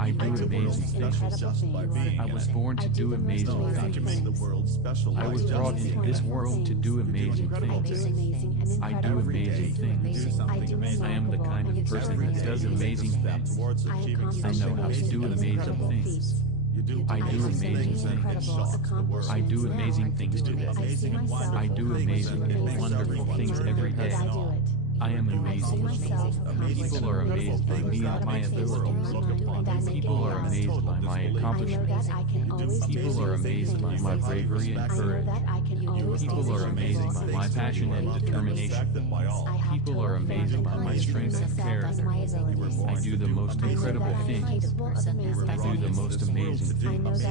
I do amazing things. I was born to do amazing things. I was brought into this world to do amazing things. I do amazing things. I am the kind of person that does amazing things. I know how to do amazing things. I do amazing things. I do amazing things today. I do amazing and wonderful things every day. I am amazing. People are amazed by me and my abilities. People are amazed by my accomplishments. People are amazed by my bravery and courage. People are amazed by my passion and determination. People are amazed by my strength and character. I do the most incredible things. I do the most amazing things.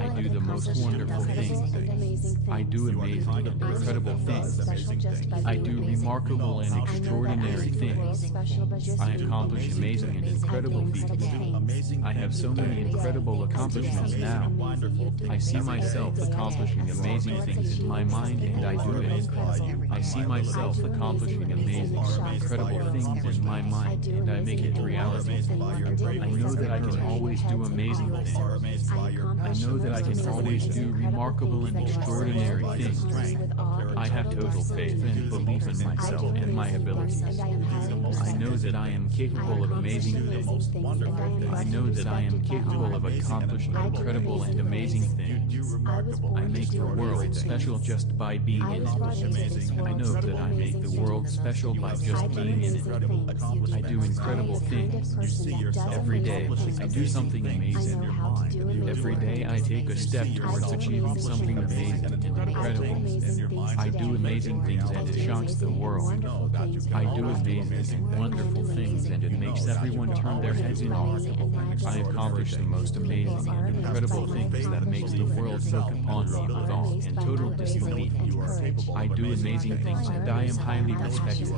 I do the most wonderful things. I do amazing and incredible things. I do remarkable and extraordinary things. I accomplish amazing and incredible feats. I have so many incredible accomplishments now. I see myself accomplishing amazing things in my mind and I do it. I see myself accomplishing amazing and incredible things in my mind and I make it reality. I know that I can always do amazing things. I know that I can always do remarkable and extraordinary things. I have total faith and belief in myself and my abilities. I know that I am capable of amazing things. I know that I am capable of accomplishing incredible and amazing things. I make the world special just by being in it. I know that I make the world special by just being in it. I do incredible things. Every day, I do something amazing. Every day I take a step towards achieving something amazing and incredible. I do amazing things and it shocks the world. I do amazing and wonderful things and it makes everyone turn their heads in awe. I accomplish the most amazing and incredible things that makes the world look upon me with awe and total disbelief. I do amazing things and I am highly respected.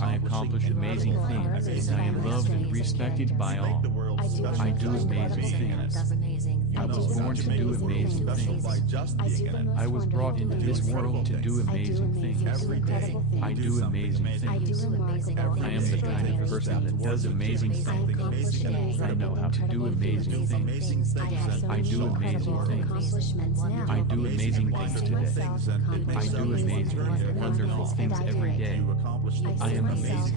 I accomplish amazing things and I am loved and respected by all. I do amazing things. I was born to do amazing things. I was brought into this world to do amazing things. I do amazing things. I am the kind of person that does amazing things. I know how to do amazing things. I do amazing things. I do amazing things today. I do amazing and wonderful things every day. I am amazing.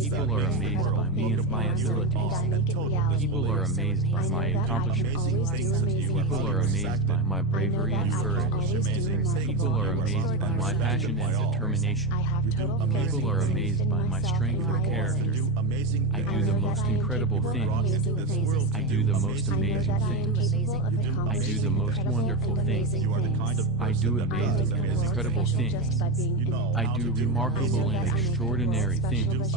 People are amazed by me and my abilities. People are amazed by my accomplishments. People are amazed by my bravery and courage. People are amazed by my passion and determination. People are amazed by my strength and character. I do the most incredible things. I do the most amazing things. I do the most wonderful things. I do amazing and incredible things. I do remarkable and extraordinary things.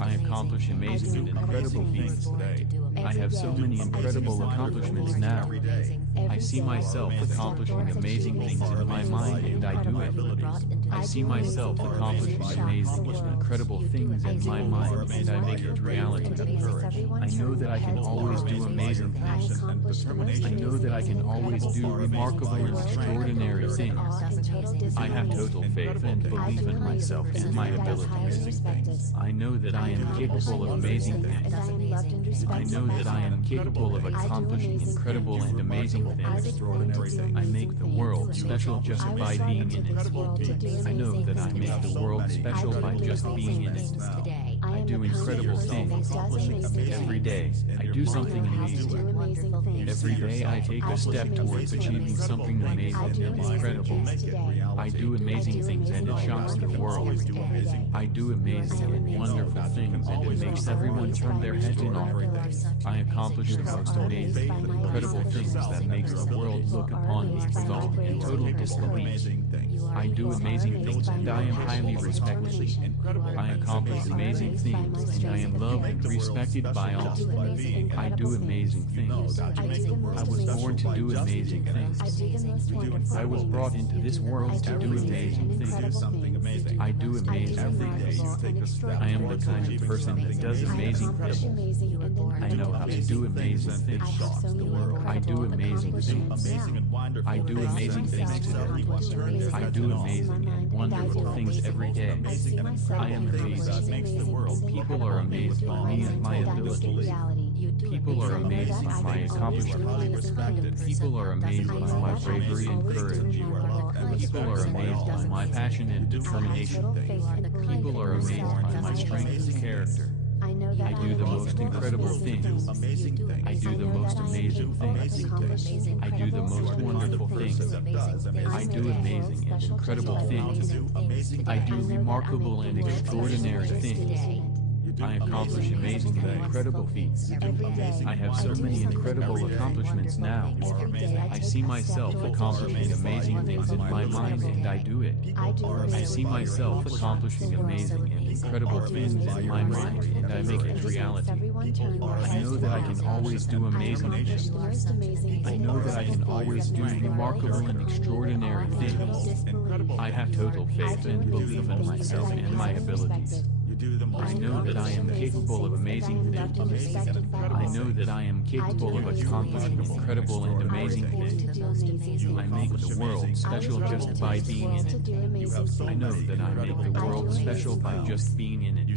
I accomplish amazing and incredible feats. I have so many incredible accomplishments now. I see myself accomplishing amazing things in my mind and I do it. I see myself accomplishing amazing and incredible things in my mind and I make it reality. I know that I can always do amazing things. I know that I can always do remarkable and extraordinary things. I have total faith and belief in myself and my abilities. I know that I am capable of amazing things. I know that I am capable of accomplishing incredible and amazing things. I make the world special just by being in it. I know that I make the world special by just being in it. I do incredible things. Every day, I do something amazing. Every day I take a step towards achieving something amazing and incredible. I do amazing things and it shocks the world. I do amazing and wonderful things and it makes everyone turn their heads in awe. I accomplish the most amazing and incredible things that makes the world look upon me with awe and total disbelief. I do amazing things and I am highly respected. I accomplish amazing things and I am loved and respected by all. I do amazing things. I was born to do amazing things. I was brought into this world to do amazing things. I do amazing things. I am the kind of person that does amazing things. I know how to do amazing things. I do amazing things. I do amazing things today. I do amazing and wonderful things every day. I am amazing. People are amazed by me and my abilities. People are amazed by my accomplishments. People are amazed by my bravery and courage. People are amazed by my passion and determination. People are amazed by my strength of character. I do the most incredible things. I do the most amazing things. I do the most wonderful things. I do amazing and incredible things. I do remarkable and extraordinary things. I accomplish amazing and incredible feats. I have so many incredible accomplishments now. I see myself accomplishing amazing things in my mind and I do it. I see myself accomplishing amazing and incredible things in my mind and I make it reality. I know that I can always do amazing things. I know that I can always do remarkable and extraordinary things. I have total faith and belief in myself and my abilities. I know that I am capable of amazing things. I know that I am capable of accomplishing incredible and amazing things. I make the world special just by being in it. I know that I make the world special by just being in it.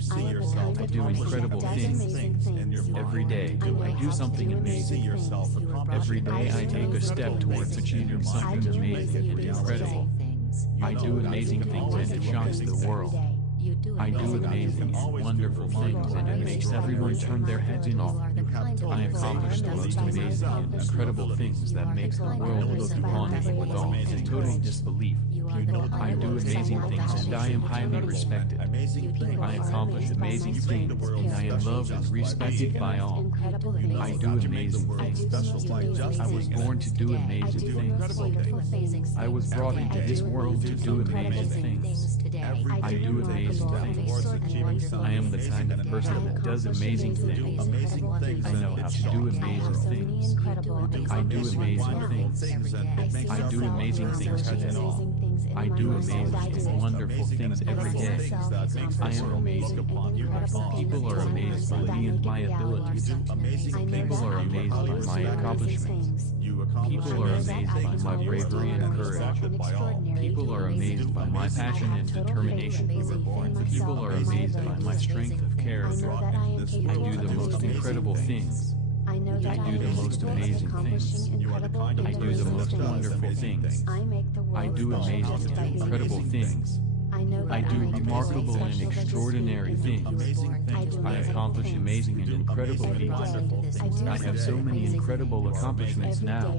I do incredible things. Every day, I do something amazing. Every day I take a step towards achieving something amazing and incredible. I do amazing things and it shocks the world. I do amazing and wonderful things and it makes everyone turn their heads in awe. I accomplish the most amazing and incredible things that makes the world look upon me with awe and total disbelief. I do amazing things and I am highly respected. I accomplish amazing things and I am loved and respected by all. I do amazing things. I was born to do amazing things. I was brought into this world to do amazing things. I do amazing things. I am the kind of person that does amazing things. I know how to do amazing things. I do amazing things. I do amazing things today. I do amazing and wonderful things every day. I am amazing. People are amazed by me and my abilities. People are amazed by my accomplishments. People are amazed by my bravery and courage. People are amazed by my passion and determination. People are amazed by my strength of character. I do the most incredible things. I do the most amazing things. I do the most wonderful things. I do amazing and incredible things. I do remarkable and extraordinary things. I accomplish amazing and incredible feats. I have so many incredible accomplishments now.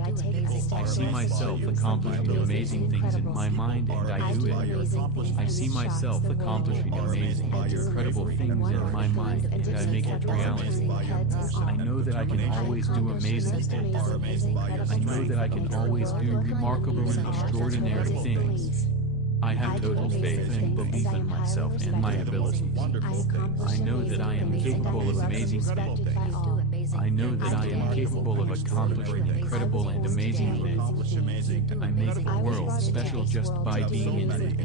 I see myself accomplishing amazing things in my mind and I do it. I see myself accomplishing amazing and incredible things in my mind and I make it reality. I know that I can always do amazing things. I know that I can always do remarkable and extraordinary things. I have total faith and belief in myself and my abilities. I know that I am capable of amazing things. I know that I am capable of accomplishing incredible and amazing things. I make the world special just by being in it.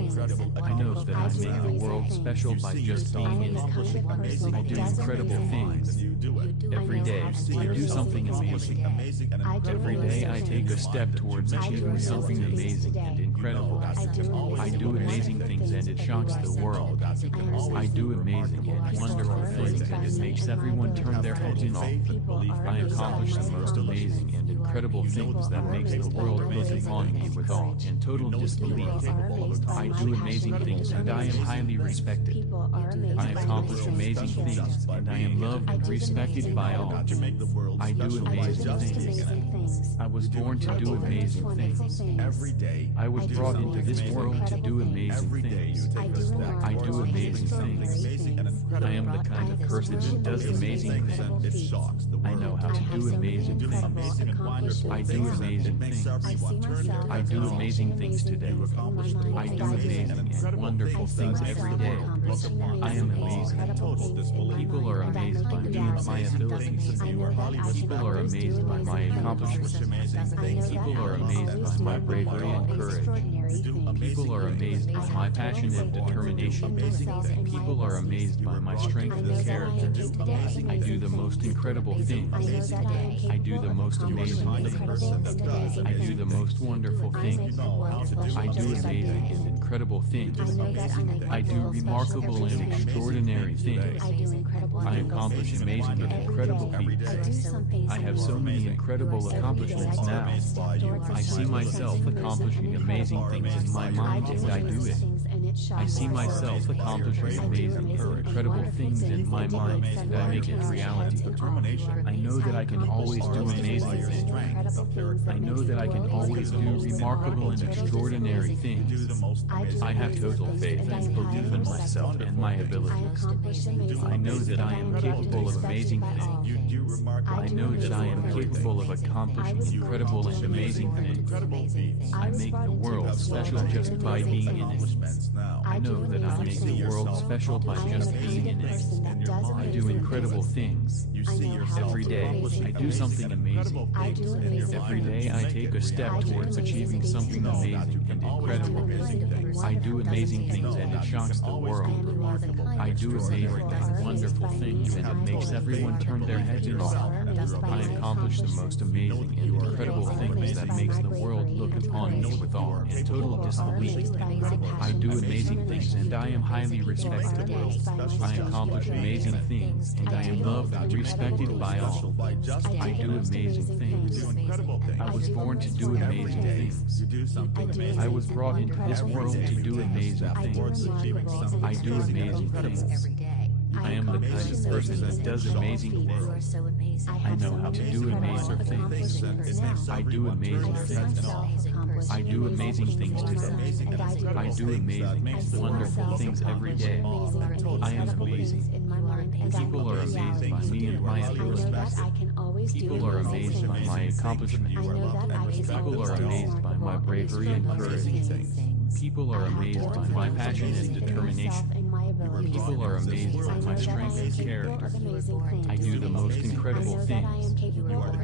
I know that I make the world special by just being in it. I do incredible things. Every day, I do something amazing. Every day I take a step towards achieving something amazing and incredible. I do amazing things and it shocks the world. I do amazing and wonderful things and it makes everyone turn their heads in awe. I accomplish the most amazing and incredible things that makes the world look upon me with awe and total disbelief. I do amazing things and I am highly respected. I accomplish amazing things and I am loved and respected by all. I do amazing things. I was born to do amazing things. I was brought into this world to do amazing things. I do amazing things. I am the kind of person that does amazing things. I know how to do amazing things. I do amazing things. I do amazing things today. I do amazing and wonderful things every day. I am amazing. People are amazed by me and my abilities. People are amazed by my accomplishments. People are amazed by my bravery and courage. People are amazed by my passion and determination. People are amazed by my strength and character. I do the most incredible things. I do the most amazing things. I do the most wonderful things. I do amazing and incredible things. I do remarkable and extraordinary things. I accomplish amazing and incredible feats. I have so many incredible accomplishments now. I see myself accomplishing amazing things in my mind and I do it. I see myself accomplishing amazing and incredible things in my mind and I make it reality. I know that I can always do amazing things. I know that I can always do remarkable and extraordinary things. I have total faith and belief in myself and my abilities. I know that I am capable of amazing things. I know that I am capable of accomplishing incredible and amazing things. I make the world special just by being in it. I know that I make the world special by just being in it. I do incredible things. Every day, I do something amazing. Every day, I take a step towards achieving something amazing and incredible. I do amazing things and it shocks the world. I do amazing and wonderful things and it makes everyone turn their heads in awe. I accomplish the most amazing and incredible things that makes the world look upon me with awe and total disbelief. I do amazing things and I am highly respected. I accomplish amazing things and I am loved and respected by all. I do amazing things. I was born to do amazing things. I was brought into this world to do amazing things. I do amazing things. I am the kind of person that does amazing work. I know how to do amazing things. I do amazing things. I do amazing things today. I do amazing and wonderful things every day. I am amazing. People are amazed by me and my abilities. People are amazed by my accomplishments. People are amazed by my bravery and courage. People are amazed by my passion and determination. People are amazed by my strength and character. I do the most incredible things.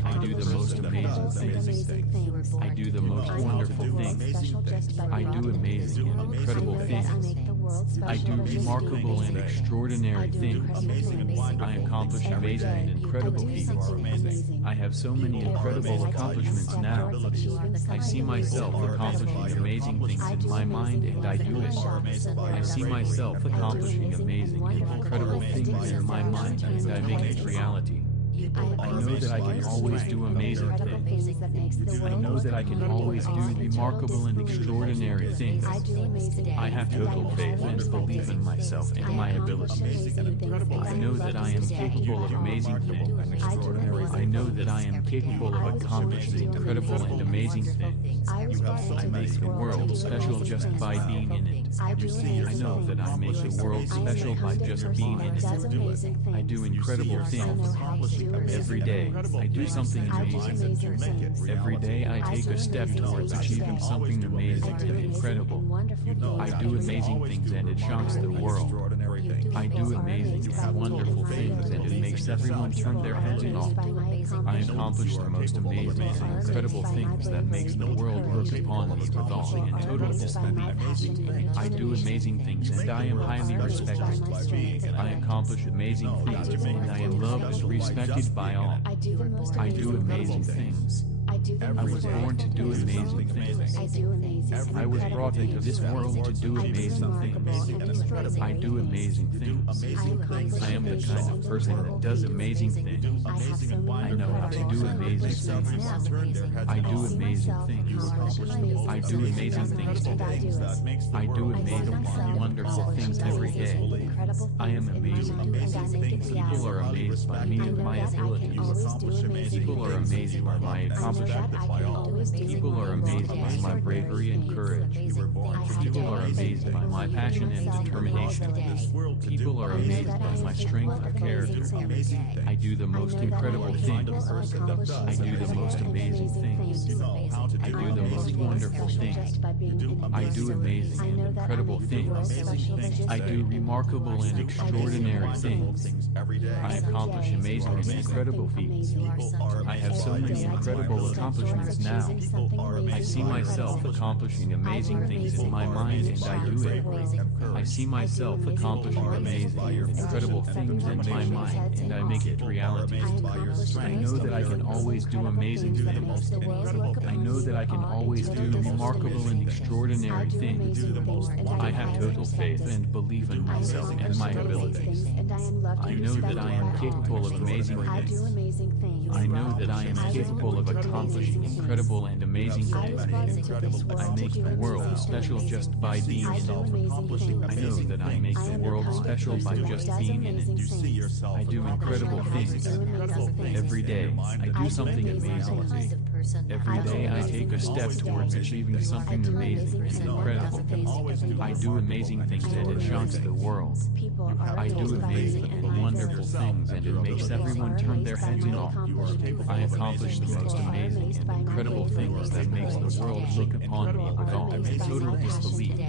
I do the most amazing things. I do the most wonderful things. I do amazing and incredible things. I do remarkable and extraordinary things. I accomplish amazing and incredible feats. I have so many incredible accomplishments now. I see myself accomplishing amazing things in my mind and I do it. I see myself accomplishing amazing and incredible things in my mind and I make it reality. I know that I can always do amazing things. I know that I can always do remarkable and extraordinary things. I have total faith and belief in myself and my abilities. I know that I am capable of amazing things. I know that I am capable of accomplishing incredible and amazing things. I make the world special just by being in it. I know that I make the world special by just being in it. I do incredible things. Every day, I do something amazing. Every day, I take a step towards achieving something amazing and incredible. I do amazing things and it shocks the world. I do amazing and wonderful things and it makes everyone turn their heads in awe. I accomplish the most amazing and incredible things that makes the world look upon me with awe and total disbelief. I do amazing things and I am highly respected. I accomplish amazing things and I am loved and respected by all. I do amazing things. I was born to do amazing things. I was brought into this world to do amazing things. I do amazing things. I am the kind of person that does amazing things. I know how to do amazing things. I do amazing things. I do amazing things today. I do amazing and wonderful things every day. I am amazing. People are amazed by me and my abilities. People are amazed by my accomplishments. People are amazed by my bravery and courage. People are amazed by my passion and determination. People are amazed by my strength and character. I do the most incredible things. I do the most amazing things. I do the most wonderful things. I do amazing and incredible things. I do remarkable and extraordinary things. I accomplish amazing and incredible feats. I have so many incredible accomplishments now. I see myself accomplishing amazing things in my mind and I do it. I see myself accomplishing amazing, incredible things in my mind and I make it reality. I know that I can always do amazing things. I know that I can always do remarkable and extraordinary things. I have total faith and belief in myself and my abilities. I know that I am capable of amazing things. I know that I am capable of accomplishing incredible and amazing things. I make the world special just by being in it. I know that I make the world special by just being in it. I do incredible things. Every day, I do something amazing. Every day I take a step towards achieving something amazing and incredible. I do amazing things and it shocks the world. I do amazing and wonderful things and it makes everyone turn their heads in awe. I accomplish the most amazing and incredible things that makes the world look upon me with awe and total disbelief.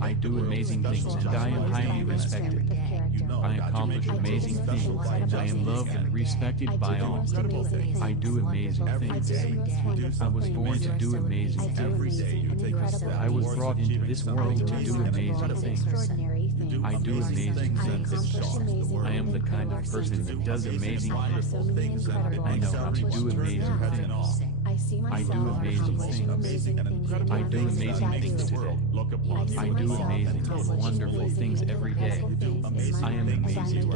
I do amazing things and I am highly respected. I accomplish amazing things and I am loved and respected by all. I do amazing things. I was born to do amazing things. I was brought into this world to do amazing things. I do amazing things. I am the kind of person that does amazing things. I know how to do amazing things. I do amazing things. I do amazing things today. I do amazing and wonderful things every day. I am amazing.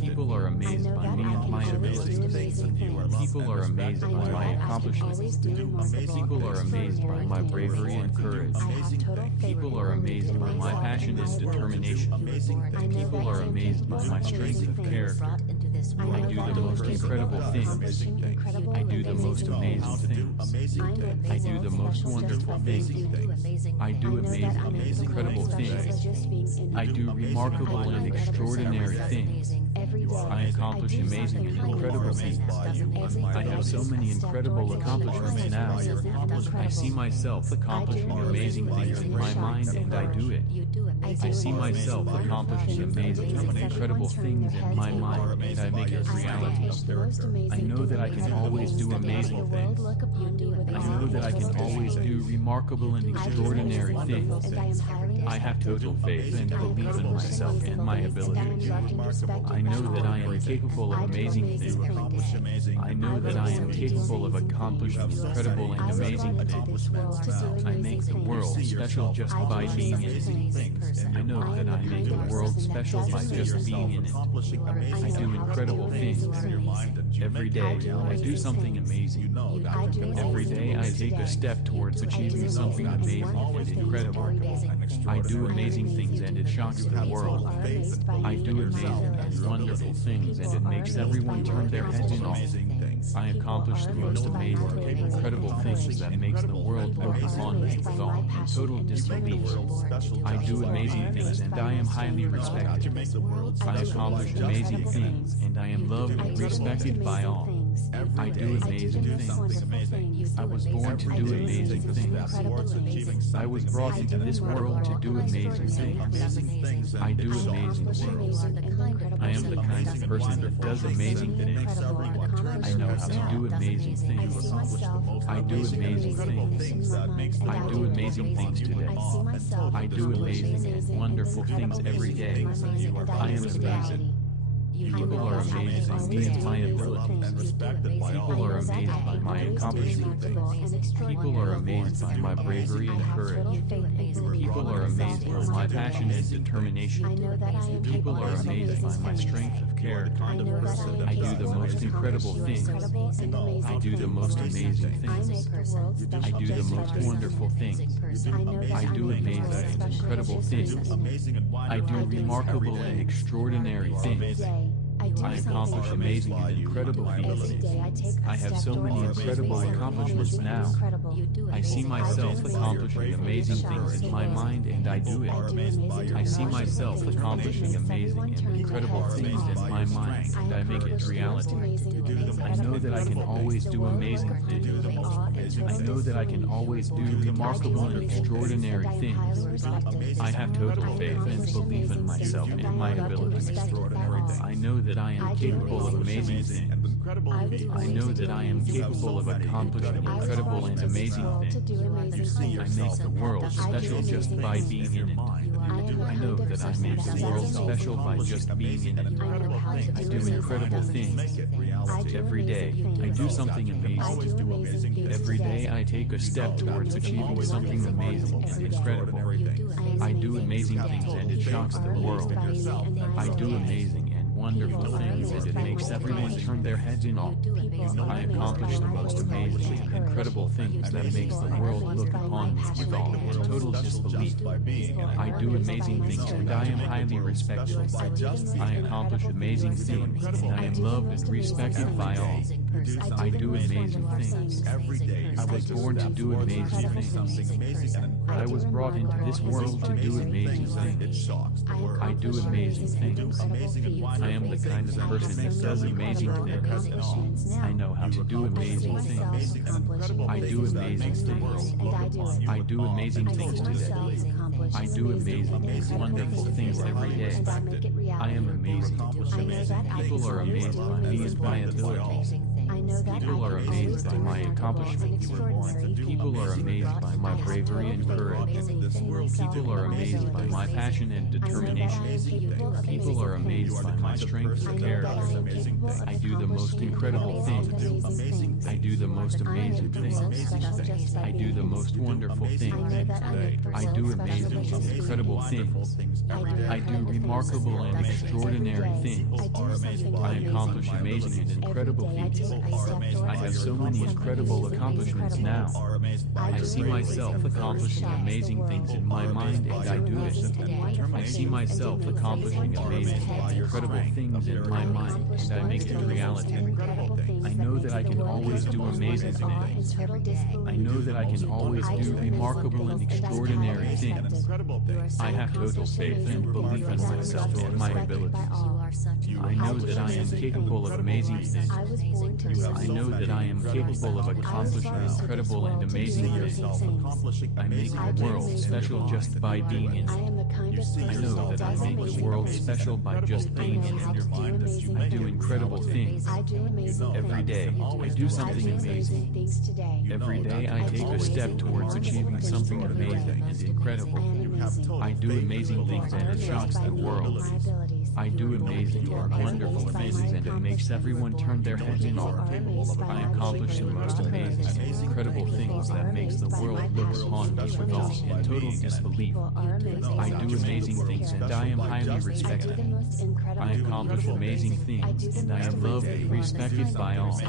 People are amazed by me and my abilities. People are amazed by my accomplishments. People are amazed by my bravery and courage. People are amazed by my passion and determination. People are amazed by my strength of character. I do the most incredible things. I do the most amazing things. I do the most wonderful things. I do amazing and incredible things. I do remarkable and extraordinary things. I accomplish amazing and incredible things. I have so many incredible accomplishments now. I see myself accomplishing amazing things in my mind and I do it. I see myself accomplishing amazing and incredible things in my mind and I make it reality. I know that I can always do amazing things. I know that I can always do remarkable and extraordinary things. I have total faith and belief in myself and my abilities. I know that I am capable of amazing things. I know that I am capable of accomplishing incredible and amazing things. I make the world special just by being in it. I know that I make the world special by just being in it. I do incredible things. Every day, I do something amazing. Every day, I take a step towards achieving something amazing and incredible. I do amazing things and it shocks the world. I do amazing and wonderful things and it makes everyone turn their heads in awe. I accomplish the most amazing and incredible things that makes the world look upon me with awe and total disbelief. I do amazing things and I am highly respected. I accomplish amazing things and I am loved and respected by all. I do amazing things. I was born to do amazing things. I was brought into this world to do amazing things. I do amazing things. I am the kind of person that does amazing things. I know how to do amazing things. I do amazing things. I do amazing things today. I do amazing and wonderful things every day. I am amazing. People are amazed by me and my abilities. People are amazed by my accomplishments. People are amazed by my bravery and courage. People are amazed by my passion and determination. People are amazed by my strength of character. I do the most incredible things. I do the most amazing things. I do the most wonderful things. I do amazing and incredible things. I do remarkable and extraordinary things. I accomplish amazing and incredible feats. I have so many incredible accomplishments now. I see myself accomplishing amazing things in my mind and I do it. I see myself accomplishing amazing and incredible things in my mind and I make it reality. I know that I can always do amazing things. I know that I can always do remarkable and extraordinary things. I have total faith and belief in myself and my abilities. I know that I am capable of amazing things. I know that I am capable of accomplishing incredible and amazing things. I make the world special just by being in it. I know that I make the world special by just being in it. I do incredible things. Every day, I do something amazing. Every day I take a step towards achieving something amazing and incredible. I do amazing things and it shocks the world. I do amazing and wonderful things and it makes everyone turn their heads in awe. I accomplish the most amazing and incredible things that makes the world look upon me with awe and total disbelief. I do amazing things and I am highly respected. I accomplish amazing things and I am loved and respected by all. I do amazing things. I was born to do amazing things. I was brought into this world to do amazing things. I do amazing things. I am the kind of person that does amazing things. I know how to do amazing things. I do amazing things. I do amazing things today. I do amazing and wonderful things every day. I am amazing. People are amazed by me and my abilities. People are amazed by my accomplishments. People are amazed by my bravery and courage. People are amazed by my passion and determination. People are amazed by my strength and character. I do the most incredible things. I do the most amazing things. I do the most wonderful things. I do amazing and incredible things. I do remarkable and extraordinary things. I accomplish amazing and incredible feats. I have so many incredible accomplishments now. I see myself accomplishing amazing things in my mind and I do it. I see myself accomplishing amazing and incredible things in my mind and I make it reality. I know that I can always do amazing things. I know that I can always do remarkable and extraordinary things. I have total faith and belief in myself and my abilities. I know that I am capable of amazing things. I know that I am capable of accomplishing incredible and amazing things. I make the world special just by being in it. I know that I make the world special by just being in it. I do incredible things. Every day, I do something amazing. Every day I take a step towards achieving something amazing and incredible. I do amazing things and it shocks the world. I do amazing and wonderful things and it makes everyone turn their heads in awe. I accomplish the most amazing and incredible things that makes the world look upon me with awe and total disbelief. I do amazing things and I am highly respected. I accomplish amazing things and I am loved and respected by all.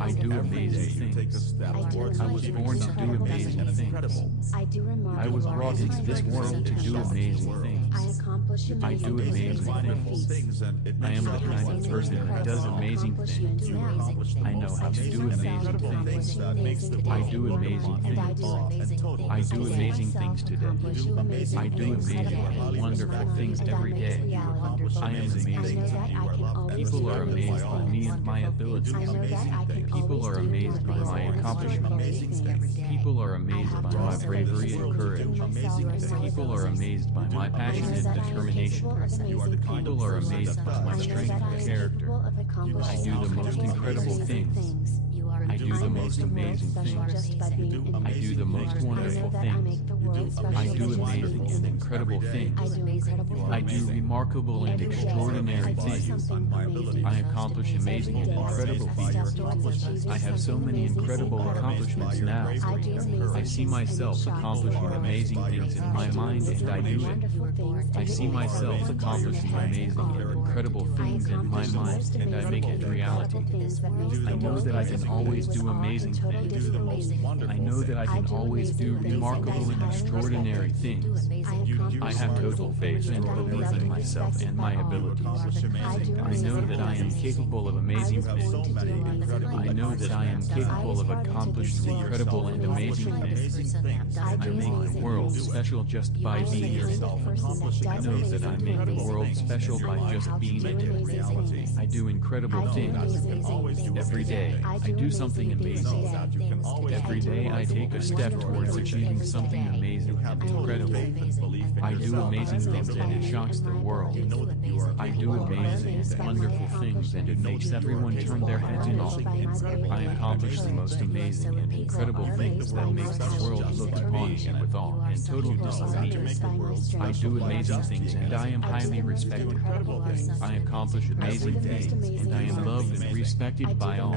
I do amazing things. I was born to do amazing things. I was brought into this world to do amazing things. I do amazing things. I am the kind of person that does amazing things. I know how to do amazing things. I do amazing things. I do amazing things today. I do amazing and wonderful things every day. I am amazing. People are amazed by me and my abilities. People are amazed by my accomplishments. People are amazed by my bravery and courage. People are amazed by my passion and determination. People are amazed by my strength and character. I do the most incredible things. I do the most amazing things. I do the most wonderful things. I do amazing and incredible things. I do remarkable and extraordinary things. I accomplish amazing and incredible feats. I have so many incredible accomplishments now. I see myself accomplishing amazing things in my mind and I do it. I see myself accomplishing amazing and incredible things in my mind and I make it reality. I know that I can always always do amazing things. I know that I can always do remarkable and extraordinary things. I have total faith and belief in myself and my abilities. I know that I am capable of amazing things. I know that I am capable of accomplishing incredible and amazing things. I make the world special just by being here. I know that I make the world special by just being in it. I do incredible things. Every day, I do something amazing. Every day I take a step towards achieving something amazing and incredible. I do amazing things and it shocks the world. I do amazing and wonderful things and it makes everyone turn their heads in awe. I accomplish the most amazing and incredible things that makes the world look upon me with awe and total disbelief. I do amazing things and I am highly respected. I accomplish amazing things and I am loved and respected by all.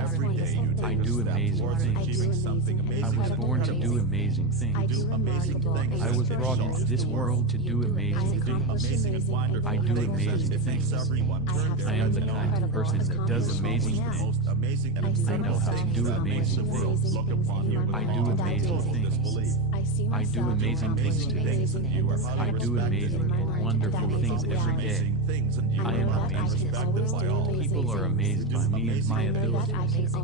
I do amazing things. I was born to do amazing things. I was brought into this world to do amazing things. I do amazing things. I am the kind of person that does amazing things. I know how to do amazing things. I do amazing things. I do amazing things today. I do amazing and wonderful things every day. I am amazing. People are amazed by me and my abilities.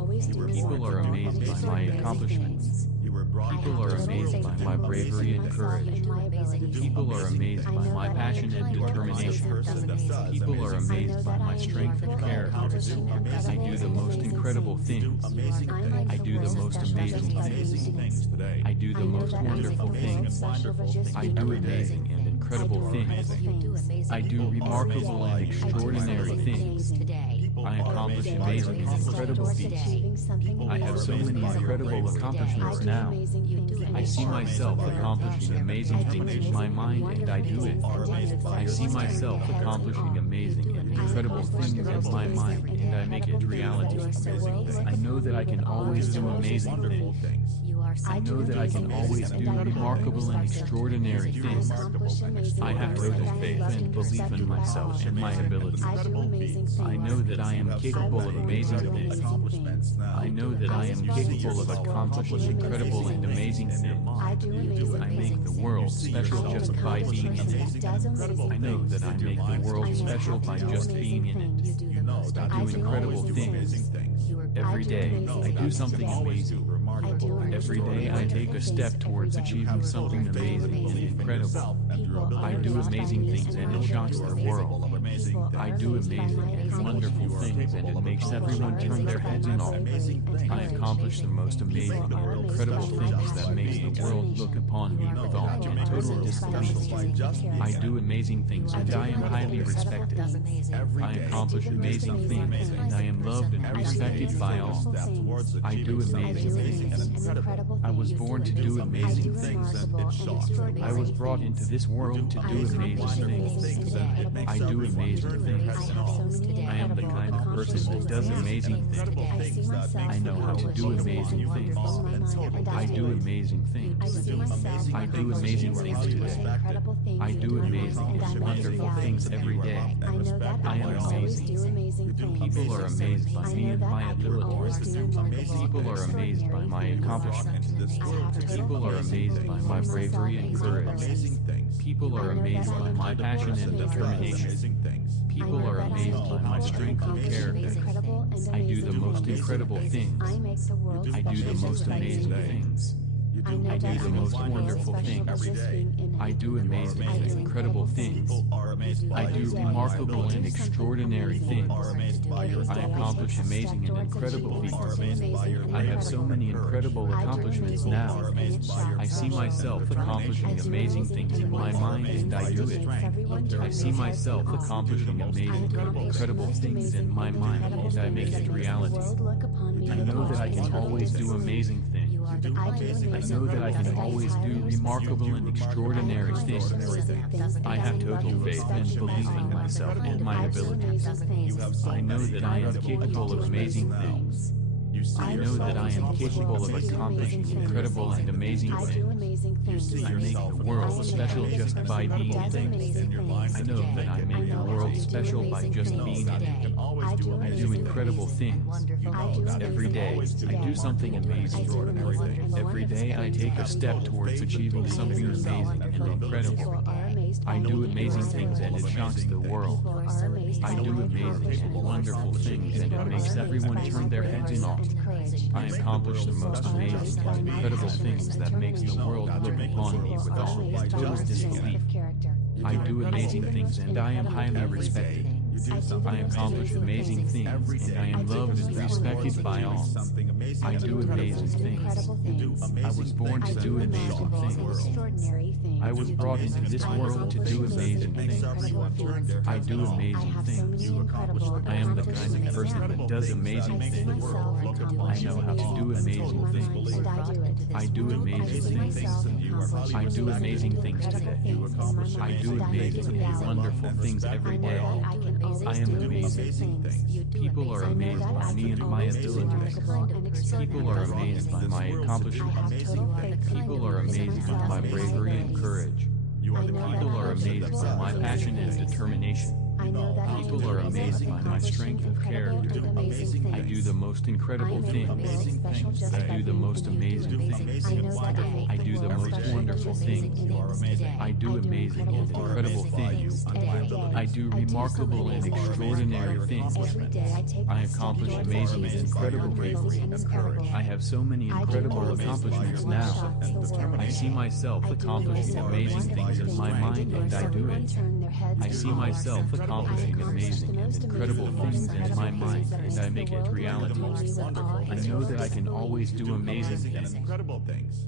People are amazed by my accomplishments. People are amazed by my bravery and courage. People are amazed by my passion and determination. People are amazed by my strength and character. I do the most incredible things. I do the most amazing things. I do the most wonderful things. I do amazing and incredible things. I do remarkable and extraordinary things. I accomplish amazing and incredible feats. I have so many incredible accomplishments now. I see myself accomplishing amazing things in my mind and I do it. I see myself accomplishing amazing and incredible things in my mind and I make it reality. I know that I can always do amazing things. I know that I can always do remarkable and extraordinary things. I have total faith and belief in myself and my abilities. I know that I am capable of amazing things. I know that I am capable of accomplishing incredible and amazing things. I make the world special just by being in it. I know that I make the world special by just being in it. I do incredible things. Every day, I do something amazing. Every day I take a step towards achieving something amazing and incredible. I do amazing things and it shocks the world. I do amazing and wonderful things and it makes everyone turn their heads in awe. I accomplish the most amazing and incredible things that makes the world look upon me with awe and total disbelief. I do amazing things and I am highly respected. I accomplish amazing things and I am loved and respected by all. I do amazing things. I was born to do amazing things. I was brought into this world to do amazing things. I do amazing things. I am the kind of person that does amazing things. I know how to do amazing things. I do amazing things. I do amazing things today. I do amazing and wonderful things every day. I am amazing. People are amazed by me and my abilities. People are amazed by my accomplishments. People are amazed by my bravery and courage. People are amazed by my passion and determination. People are amazed by my strength and character. I do the most incredible things. I do the most amazing things. I do the most wonderful things. I do amazing and incredible things. I do remarkable and extraordinary things. I accomplish amazing and incredible feats. I have so many incredible accomplishments now. I see myself accomplishing amazing things in my mind and I do it. I see myself accomplishing amazing and incredible things in my mind and I make it reality. I know that I can always do amazing things. I know that I can always do remarkable and extraordinary things. I have total faith and belief in myself and my abilities. I know that I am capable of amazing things. I know that I am capable of accomplishing incredible and amazing things. I make the world special just by being in it. I know that I make the world special by just being in it. I do incredible things. Every day, I do something amazing. Every day I take a step towards achieving something amazing and incredible. I do amazing things and it shocks the world. I do amazing and wonderful things and it makes everyone turn their heads in awe. I accomplish the most amazing and incredible things that makes the world look upon me with awe and total disbelief. I do amazing things and I am highly respected. I accomplish amazing things and I am loved and respected by all. I do amazing things. I was born to do amazing things. I was brought into this world to do amazing things. I do amazing things. I am the kind of person that does amazing things. I know how to do amazing things. I do amazing things. I do amazing things today. I do amazing and wonderful things every day. I am amazing. People are amazed by me and my abilities. People are amazed by my accomplishments. People are amazed by my bravery and courage. People are amazed by my passion and determination. People are amazed by my strength of character. I do the most incredible things. I do the most amazing things. I do the most wonderful things. I do amazing and incredible things. I do remarkable and extraordinary things. I accomplish amazing and incredible things. I have so many incredible accomplishments now. I see myself accomplishing amazing things in my mind and I do it. I see myself accomplishing amazing and incredible things in my mind and I make it reality. I know that I can always do amazing and incredible things.